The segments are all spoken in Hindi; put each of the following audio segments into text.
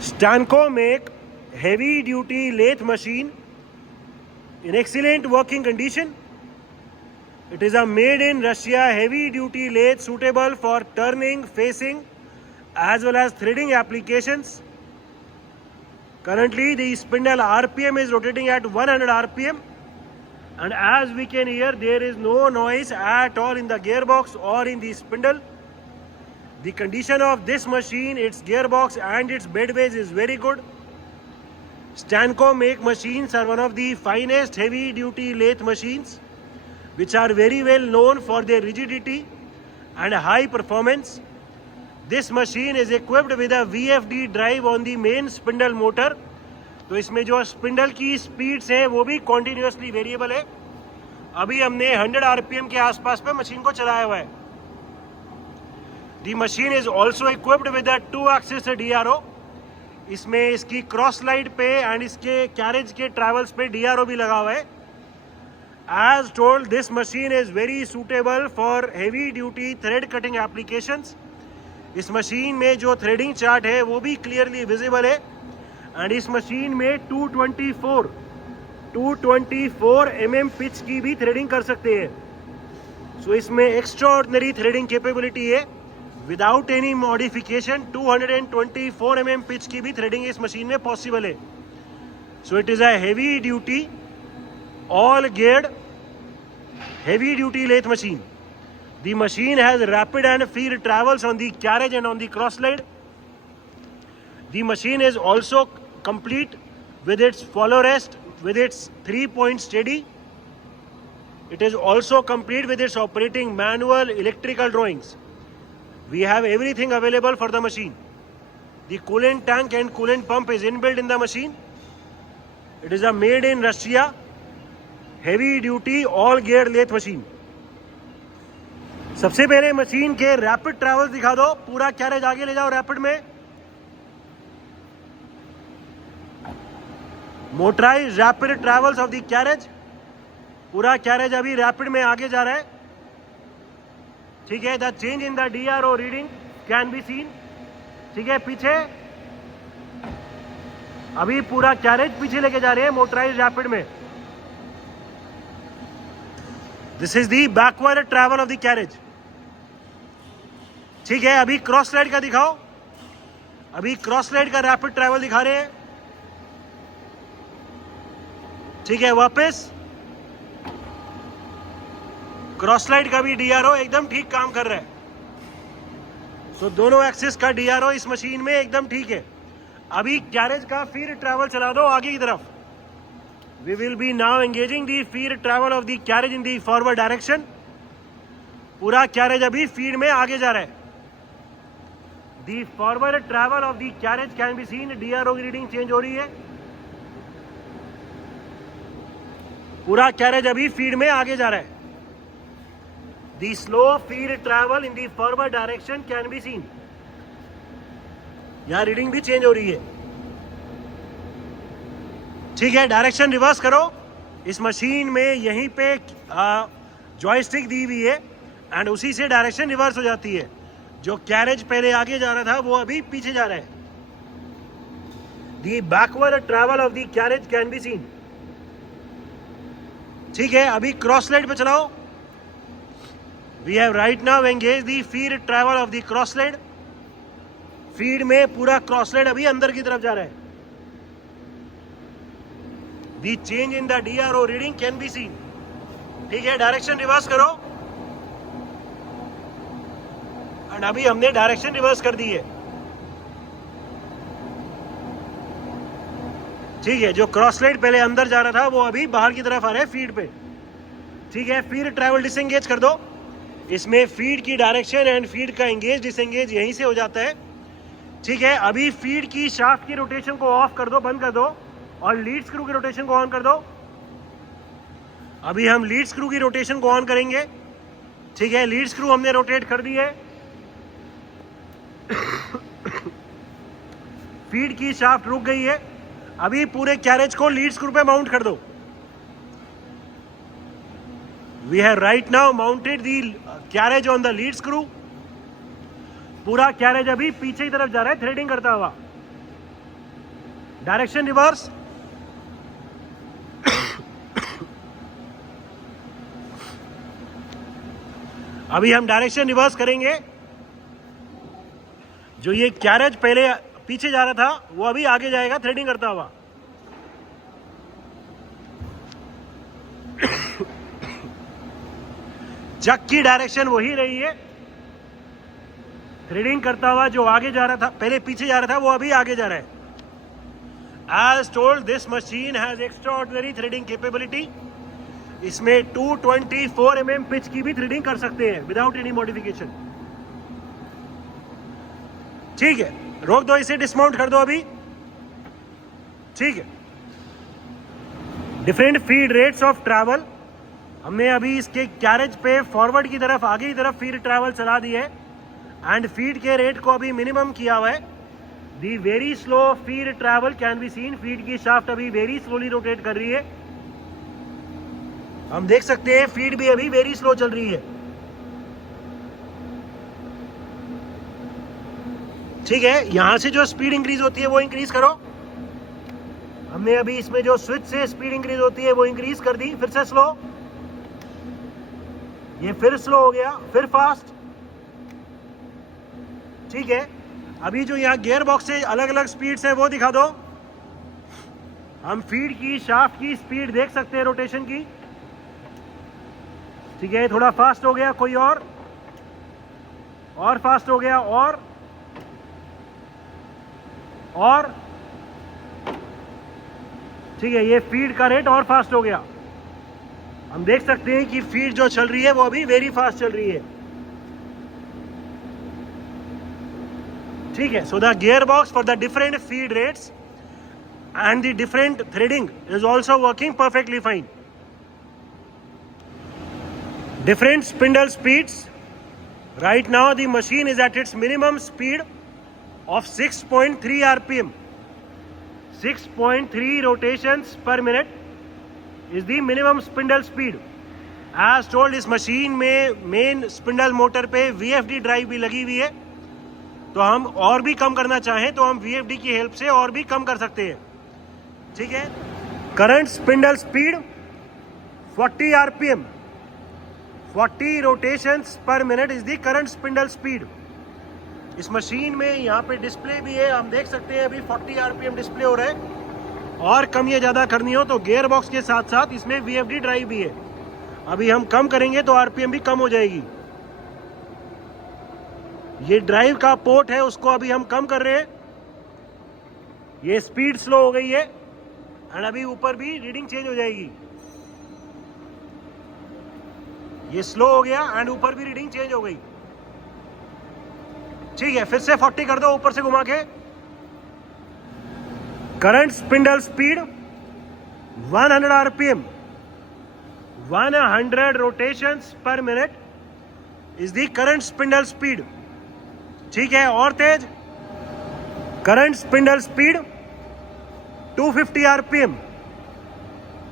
Stanco make heavy duty lathe machine in excellent working condition. It is a made in Russia heavy duty lathe suitable for turning, facing as well as threading applications. Currently the spindle RPM is rotating at 100 RPM, and as we can hear, there is no noise at all in the gearbox or in the spindle. The condition of this machine, its gearbox and its bedways is very good. Stanco make machines are one of the finest heavy duty lathe machines which are very well known for their rigidity and high performance. This machine is equipped with a VFD drive on the main spindle motor. तो इसमें जो स्पिंडल की स्पीड्स हैं वो भी कॉन्टिन्यूसली वेरिएबल है. अभी हमने 100 आरपीएम के आसपास पे मशीन को चलाया हुआ है. The machine is also equipped with a 2-axis DRO. इसमें इसकी क्रॉस लाइट पे एंड इसके कैरेज के ट्रैवल्स पे DRO भी लगा हुआ है. As told, this machine is very suitable for heavy duty thread cutting applications. इस मशीन में जो थ्रेडिंग चार्ट है वो भी क्लियरली विजिबल है. एंड इस मशीन में 224 mm पिच की भी थ्रेडिंग कर सकते हैं. सो इसमें एक्स्ट्रा ऑर्डिनरी थ्रेडिंग कैपेबिलिटी है. Without any modification 224 mm pitch की भी थ्रेडिंग इस मशीन में पॉसिबल है. So it is a heavy duty all geared heavy duty lathe machine. The machine has rapid and free travels on the carriage and on the cross slide. The machine is also complete with its follow rest, with its 3-point steady. It is also complete with its operating manual, electrical drawings. We have everything available for the machine. The coolant tank and coolant pump is inbuilt in the machine. It is a made in Russia heavy duty all gear lathe machine. सबसे पहले मशीन के रैपिड ट्रैवल दिखा दो. पूरा कैरेज आगे ले जाओ रैपिड में. Motorise rapid travels of the carriage. पूरा कैरेज अभी रैपिड में आगे जा रहा है. ठीक है. The change in the DRO reading can be seen. ठीक है. पीछे अभी पूरा कैरेज पीछे लेके जा रहे हैं मोटराइज रैपिड में. This is the backward travel of the carriage. ठीक है. अभी क्रॉस स्लाइड का दिखाओ. अभी क्रॉस स्लाइड का रैपिड ट्रैवल दिखा रहे हैं. ठीक है. वापस क्रॉस स्लाइड का भी DRO एकदम ठीक काम कर रहा है. सो दोनों एक्सिस का DRO इस मशीन में एकदम ठीक है. अभी कैरेज का फिर ट्रैवल चला दो आगे की तरफ. We will be now engaging the feed travel of the carriage in the forward direction. पूरा कैरेज अभी फीड में आगे जा रहा है. The forward travel of the carriage can be seen. DRO की रीडिंग चेंज हो रही है. पूरा कैरेज अभी फीड में आगे जा रहा है. The slow feed travel in the forward direction can be seen. यहाँ रीडिंग भी चेंज हो रही है. ठीक है. डायरेक्शन रिवर्स करो. इस मशीन में यहीं पे जॉयस्टिक दी हुई है एंड उसी से डायरेक्शन रिवर्स हो जाती है. जो कैरेज पहले आगे जा रहा था वो अभी पीछे जा रहा है. The backward travel of the carriage can be seen. ठीक है. अभी क्रॉस स्लाइड पे चलाओ. We have right now engage the feed travel of the cross slide. Feed में पूरा क्रॉस स्लाइड अभी अंदर की तरफ जा रहा है. The change in the DRO reading can be seen. ठीक है. डायरेक्शन रिवर्स करो. एंड अभी हमने डायरेक्शन रिवर्स कर दी है. ठीक है. जो क्रॉस स्लाइड पहले अंदर जा रहा था वो अभी बाहर की तरफ आ रहा है फीड पे. ठीक है. फीड ट्रैवल डिसएंगेज कर दो. इसमें फीड की डायरेक्शन एंड फीड का एंगेज डिसएंगेज यहीं से हो जाता है. ठीक है. अभी फीड की शाफ्ट की रोटेशन को ऑफ कर दो, बंद कर दो, और लीड स्क्रू की रोटेशन को ऑन कर दो. अभी हम लीड स्क्रू की रोटेशन को ऑन करेंगे. ठीक है. लीड स्क्रू हमने रोटेट कर दी है. फीड की शाफ्ट रुक गई है. अभी पूरे कैरेज को लीड स्क्रू पे माउंट कर दो. We have right now mounted the carriage on the lead screw. पूरा कैरेज अभी पीछे की तरफ जा रहा है थ्रेडिंग करता हुआ. डायरेक्शन रिवर्स, अभी हम डायरेक्शन रिवर्स करेंगे। जो ये कैरेज पहले पीछे जा रहा था वो अभी आगे जाएगा थ्रेडिंग करता हुआ। जग की डायरेक्शन वही रही है, थ्रेडिंग करता हुआ जो आगे जा रहा था, पहले पीछे जा रहा था, वो अभी आगे जा रहा है। As told, this machine has extraordinary threading capability. इसमें 224 mm पिच की भी थ्रेडिंग कर सकते हैं विदाउट एनी मॉडिफिकेशन। ठीक है, रोक दो, इसे डिस्माउंट कर दो अभी। ठीक है, different feed rates of travel, हमने अभी इसके कैरेज पे फॉरवर्ड की तरफ, आगे की तरफ फीड ट्रैवल चला दी है एंड फीड के रेट को अभी मिनिमम किया हुआ है। दी very slow feed travel can be scene, feed की शाफ्ट अभी वेरी स्लोली रोटेट कर रही है। हम देख सकते हैं फीड भी अभी वेरी स्लो चल रही है। ठीक है, यहां से जो स्पीड इंक्रीज होती है वो इंक्रीज करो। हमने अभी इसमें जो स्विच से स्पीड इंक्रीज होती है वो इंक्रीज कर दी, फिर से स्लो, ये फिर स्लो हो गया, फिर फास्ट। ठीक है, अभी जो यहाँ गियर बॉक्स से अलग अलग स्पीड्स है वो दिखा दो। हम फीड की शाफ्ट की स्पीड देख सकते हैं रोटेशन की। ठीक है, थोड़ा फास्ट हो गया, कोई और फास्ट हो गया, और ठीक है, ये फीड का रेट और फास्ट हो गया। हम देख सकते हैं कि फीड जो चल रही है वो अभी वेरी फास्ट चल रही है। ठीक है, so the gear box for the different feed rates and the different threading is also working perfectly fine. Different spindle speeds. Right now the machine is at its minimum speed of 6.3 rpm. 6.3 rotations per minute is the minimum spindle speed. As told, इस मशीन में मेन स्पिंडल मोटर पे VFD ड्राइव भी लगी हुई है, तो हम और भी कम करना चाहें तो हम VFD की हेल्प से और भी कम कर सकते हैं। ठीक है, current spindle speed 40 rpm, 40 rotations per minute is the current spindle speed. इस मशीन में यहाँ पे डिस्प्ले भी है, हम देख सकते हैं अभी 40 rpm डिस्प्ले हो रहा है। और कम या ज़्यादा करनी हो तो गियर बॉक्स के साथ साथ इसमें VFD ड्राइव भी है। अभी हम कम करेंगे तो RPM भी कम हो जाएगी। ये ड्राइव का पोर्ट है, उसको अभी हम कम कर रहे हैं। ये स्पीड स्लो हो गई है एंड अभी ऊपर भी रीडिंग चेंज हो जाएगी। ये स्लो हो गया एंड ऊपर भी रीडिंग चेंज हो गई। ठीक है, फिर से 40 कर दो ऊपर से घुमा के। Current spindle speed 100 rpm, 100 rotations per minute is the current spindle speed. ठीक है, और तेज। Current spindle speed 250 rpm,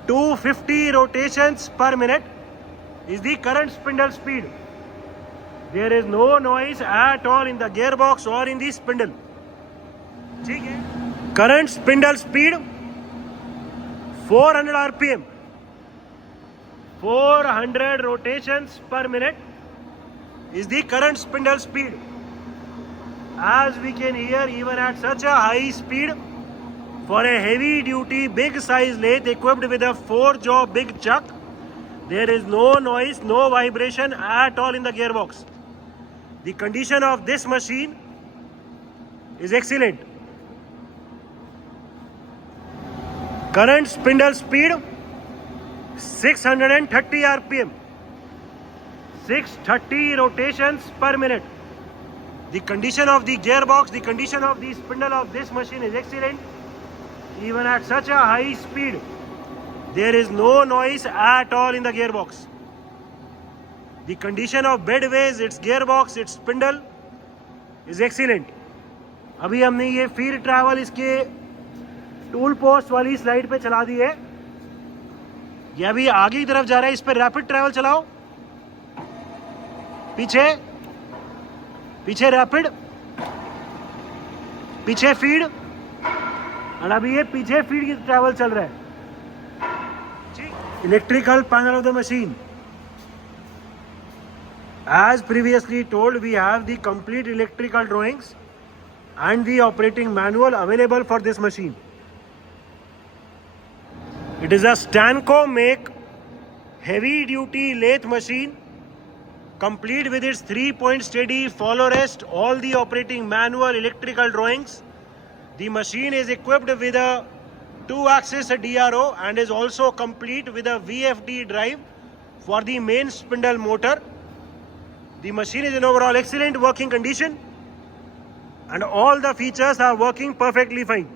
250 rotations per minute is the current spindle speed. There is no noise at all in the gearbox or in the spindle. ठीक है, current spindle speed 400 rpm, 400 rotations per minute is the current spindle speed. As we can hear, even at such a high speed, for a heavy duty big size lathe equipped with a 4-jaw big chuck, there is no noise, no vibration at all in the gearbox. The condition of this machine is excellent. Current spindle speed 630 rpm, 630 rotations per minute. The condition of the gearbox, the condition of the spindle of this machine is excellent. Even at such a high speed, there is no noise at all in the gearbox. The condition of bedways, its gearbox, its spindle is excellent. अभी हमने ये फीड ट्रैवल इसके टूल पोस्ट वाली स्लाइड पे चला दी है। ये अभी आगे की तरफ जा रहा है, इस पर रैपिड ट्रैवल चलाओ। पीछे पीछे रैपिड, पीछे फीड, और अभी ये पीछे फीड की ट्रैवल चल रहा है. Electrical panel of the machine. As previously told, we have the complete electrical drawings and the operating manual available for this machine. It is a Stanco make heavy duty lathe machine, complete with its 3-point steady follow rest, all the operating manual, electrical drawings. The machine is equipped with a 2-axis DRO and is also complete with a VFD drive for the main spindle motor. The machine is in overall excellent working condition and all the features are working perfectly fine.